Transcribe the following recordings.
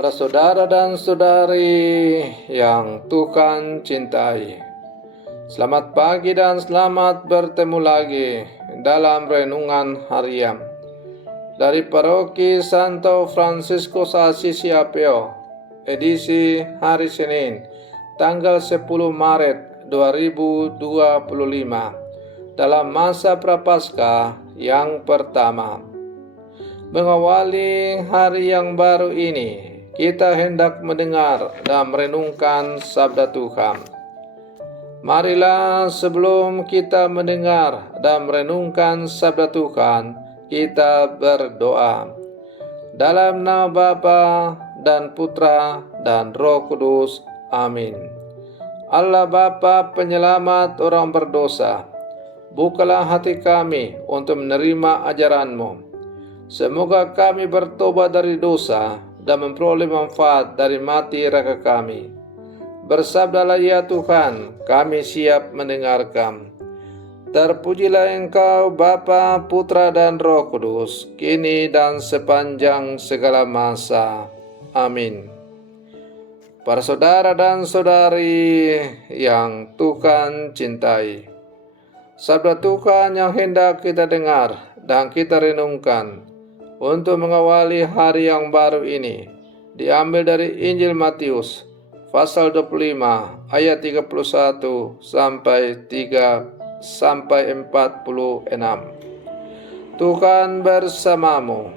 Para saudara dan saudari yang Tuhan cintai, selamat pagi dan selamat bertemu lagi dalam renungan harian dari Paroki Santo Fransiskus Assisi Apeo, edisi hari Senin, tanggal 10 Maret 2025, dalam masa Prapaskah yang pertama. Mengawali hari yang baru ini, kita hendak mendengar dan merenungkan sabda Tuhan. Marilah sebelum kita mendengar dan merenungkan sabda Tuhan, kita berdoa. Dalam nama Bapa dan Putra dan Roh Kudus. Amin. Allah Bapa penyelamat orang berdosa, bukalah hati kami untuk menerima ajaran-Mu. Semoga kami bertobat dari dosa dan memperoleh manfaat dari mati raka kami. Bersabdalah ya Tuhan, kami siap mendengarkan. Terpujilah Engkau Bapa, Putra dan Roh Kudus, kini dan sepanjang segala masa. Amin. Para saudara dan saudari yang Tuhan cintai, sabda Tuhan yang hendak kita dengar dan kita renungkan untuk mengawali hari yang baru ini diambil dari Injil Matius pasal 25 ayat 31 sampai 46. Tuhan bersamamu.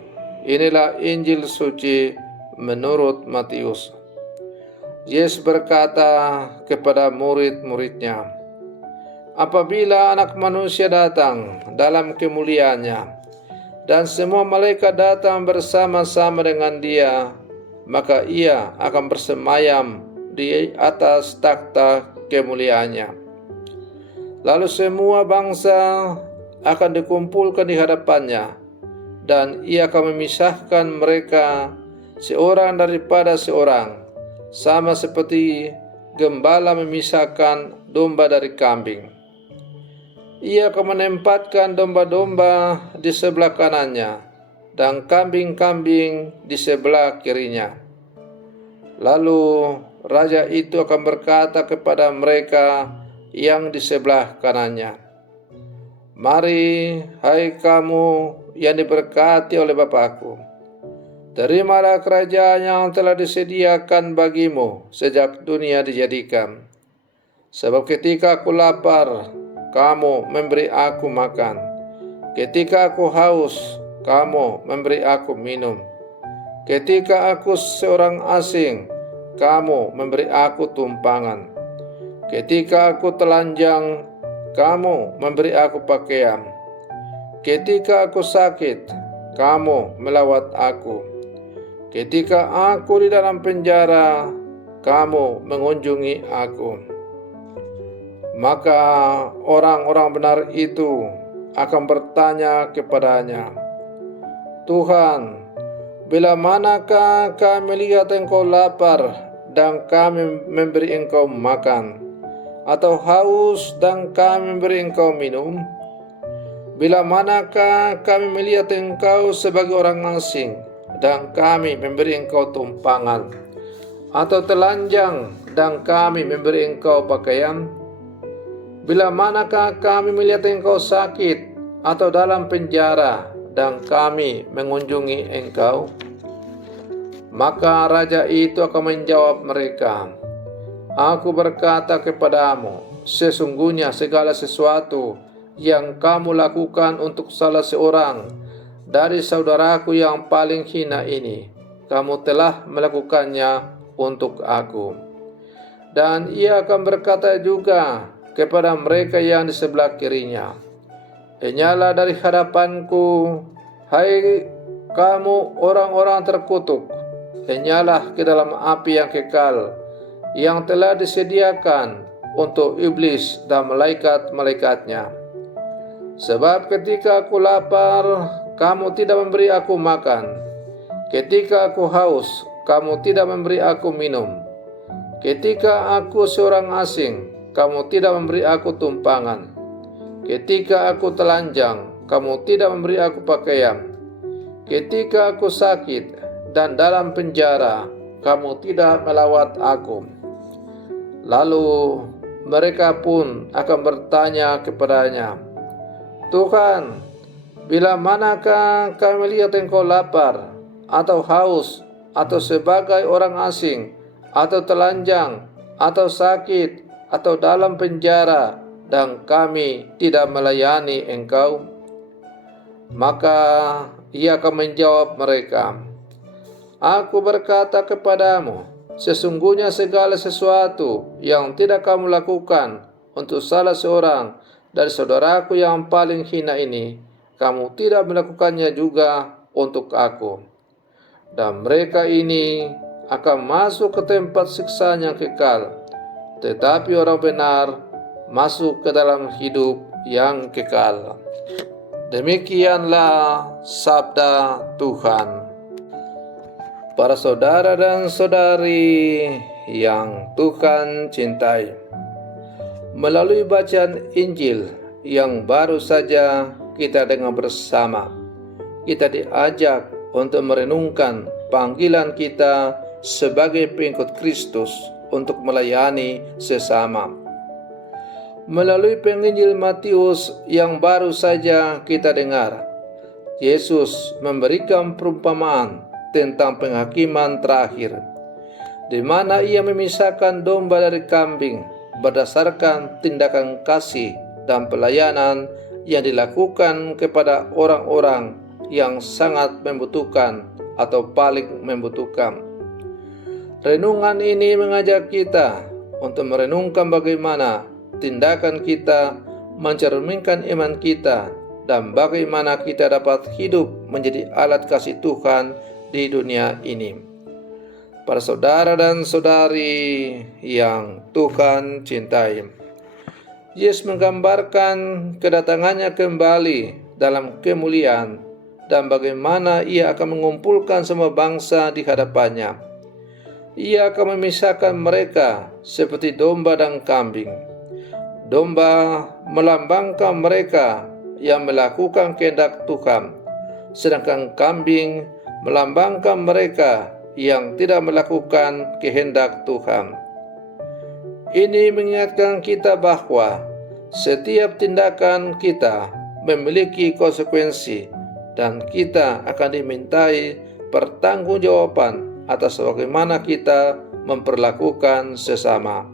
Inilah Injil suci menurut Matius. Yesus berkata kepada murid-muridnya, apabila Anak Manusia datang dalam kemuliaannya dan semua malaikat datang bersama-sama dengan Dia, maka Ia akan bersemayam di atas takhta kemuliaannya. Lalu semua bangsa akan dikumpulkan di hadapannya, dan Ia akan memisahkan mereka seorang daripada seorang, sama seperti gembala memisahkan domba dari kambing. Ia akan menempatkan domba-domba di sebelah kanannya dan kambing-kambing di sebelah kirinya. Lalu raja itu akan berkata kepada mereka yang di sebelah kanannya, mari, hai kamu yang diberkati oleh Bapakku, terimalah kerajaan yang telah disediakan bagimu sejak dunia dijadikan. Sebab ketika aku lapar, kamu memberi aku makan. Ketika aku haus, kamu memberi aku minum. Ketika aku seorang asing, kamu memberi aku tumpangan. Ketika aku telanjang, kamu memberi aku pakaian. Ketika aku sakit, kamu melawat aku. Ketika aku di dalam penjara, kamu mengunjungi aku. Maka orang-orang benar itu akan bertanya kepadanya, Tuhan, bila manakah kami melihat Engkau lapar dan kami memberi Engkau makan, atau haus dan kami memberi Engkau minum? Bila manakah kami melihat Engkau sebagai orang asing dan kami memberi Engkau tumpangan, atau telanjang dan kami memberi Engkau pakaian? Bila manakah kami melihat Engkau sakit atau dalam penjara dan kami mengunjungi Engkau? Maka raja itu akan menjawab mereka, aku berkata kepadamu, sesungguhnya segala sesuatu yang kamu lakukan untuk salah seorang dari saudaraku yang paling hina ini, kamu telah melakukannya untuk aku. Dan ia akan berkata juga kepada mereka yang di sebelah kirinya, enyalah dari hadapanku, hai kamu orang-orang terkutuk, enyalah ke dalam api yang kekal, yang telah disediakan untuk iblis dan malaikat-malaikatnya. Sebab ketika aku lapar, kamu tidak memberi aku makan. Ketika aku haus, kamu tidak memberi aku minum. Ketika aku seorang asing, kamu tidak memberi aku tumpangan. Ketika aku telanjang, kamu tidak memberi aku pakaian. Ketika aku sakit dan dalam penjara, kamu tidak melawat aku. Lalu mereka pun akan bertanya kepadanya, Tuhan, bila manakah kami lihat engkau lapar, atau haus, atau sebagai orang asing, atau telanjang, atau sakit, atau dalam penjara, dan kami tidak melayani engkau? Maka ia akan menjawab mereka, Aku berkata kepadamu, sesungguhnya segala sesuatu yang tidak kamu lakukan untuk salah seorang dari saudaraku yang paling hina ini, kamu tidak melakukannya juga untuk aku. Dan mereka ini akan masuk ke tempat siksaan yang kekal, tetapi orang benar masuk ke dalam hidup yang kekal. Demikianlah sabda Tuhan. Para saudara dan saudari yang Tuhan cintai, melalui bacaan Injil yang baru saja kita dengar bersama, kita diajak untuk merenungkan panggilan kita sebagai pengikut Kristus untuk melayani sesama. Melalui penginjil Matius yang baru saja kita dengar, Yesus memberikan perumpamaan tentang penghakiman terakhir, di mana ia memisahkan domba dari kambing berdasarkan tindakan kasih dan pelayanan yang dilakukan kepada orang-orang yang sangat membutuhkan atau paling membutuhkan. Renungan ini mengajak kita untuk merenungkan bagaimana tindakan kita mencerminkan iman kita dan bagaimana kita dapat hidup menjadi alat kasih Tuhan di dunia ini. Para saudara dan saudari yang Tuhan cintai, Yesus menggambarkan kedatangannya kembali dalam kemuliaan dan bagaimana ia akan mengumpulkan semua bangsa di hadapannya. Ia akan memisahkan mereka seperti domba dan kambing. Domba melambangkan mereka yang melakukan kehendak Tuhan, sedangkan kambing melambangkan mereka yang tidak melakukan kehendak Tuhan. Ini mengingatkan kita bahwa setiap tindakan kita memiliki konsekuensi dan kita akan dimintai pertanggungjawaban atas bagaimana kita memperlakukan sesama.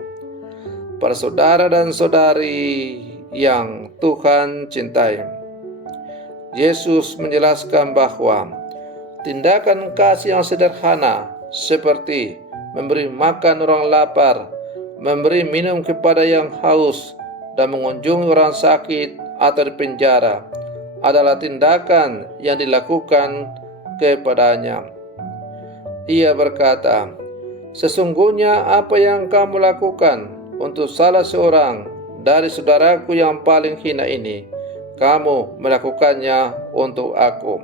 Para saudara dan saudari yang Tuhan cintai, Yesus menjelaskan bahwa tindakan kasih yang sederhana seperti memberi makan orang lapar, memberi minum kepada yang haus, dan mengunjungi orang sakit atau di penjara adalah tindakan yang dilakukan kepadanya. Ia berkata, sesungguhnya apa yang kamu lakukan untuk salah seorang dari saudaraku yang paling hina ini, kamu melakukannya untuk aku.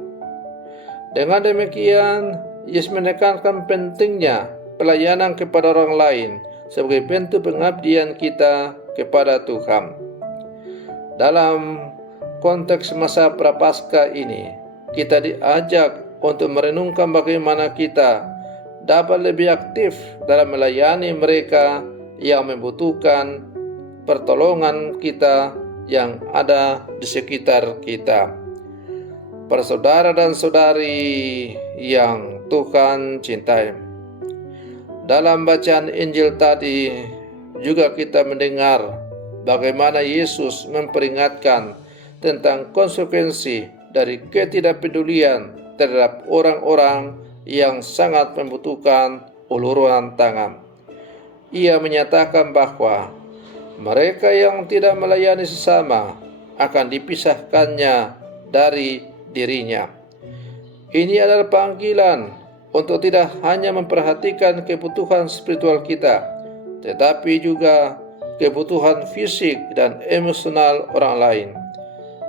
Dengan demikian, Yesus menekankan pentingnya pelayanan kepada orang lain sebagai bentuk pengabdian kita kepada Tuhan. Dalam konteks masa Prapaskah ini, kita diajak untuk merenungkan bagaimana kita dapat lebih aktif dalam melayani mereka yang membutuhkan pertolongan kita yang ada di sekitar kita. Para saudara dan saudari yang Tuhan cintai, dalam bacaan Injil tadi juga kita mendengar bagaimana Yesus memperingatkan tentang konsekuensi dari ketidakpedulian terhadap orang-orang yang sangat membutuhkan uluran tangan. Ia menyatakan bahwa mereka yang tidak melayani sesama akan dipisahkannya dari dirinya. Ini adalah panggilan untuk tidak hanya memperhatikan kebutuhan spiritual kita, tetapi juga kebutuhan fisik dan emosional orang lain.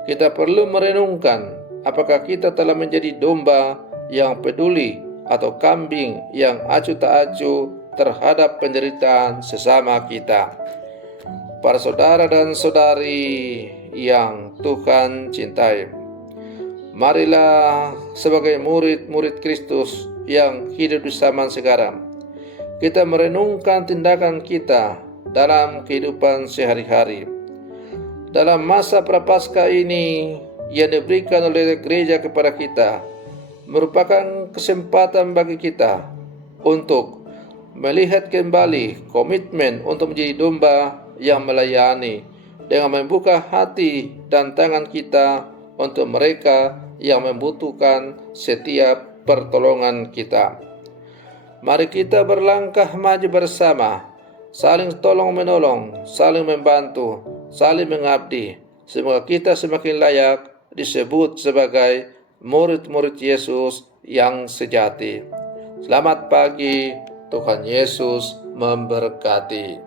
Kita perlu merenungkan apakah kita telah menjadi domba yang peduli atau kambing yang acuh tak acuh terhadap penderitaan sesama kita. Para saudara dan saudari yang Tuhan cintai, marilah sebagai murid-murid Kristus yang hidup di zaman sekarang, kita merenungkan tindakan kita dalam kehidupan sehari-hari. Dalam masa Prapaskah ini yang diberikan oleh gereja kepada kita, merupakan kesempatan bagi kita untuk melihat kembali komitmen untuk menjadi domba yang melayani, dengan membuka hati dan tangan kita untuk mereka yang membutuhkan setiap pertolongan kita. Mari kita berlangkah maju bersama, saling tolong-menolong, saling membantu, saling mengabdi. Semoga kita semakin layak disebut sebagai murid-murid Yesus yang sejati. Selamat pagi, Tuhan Yesus memberkati.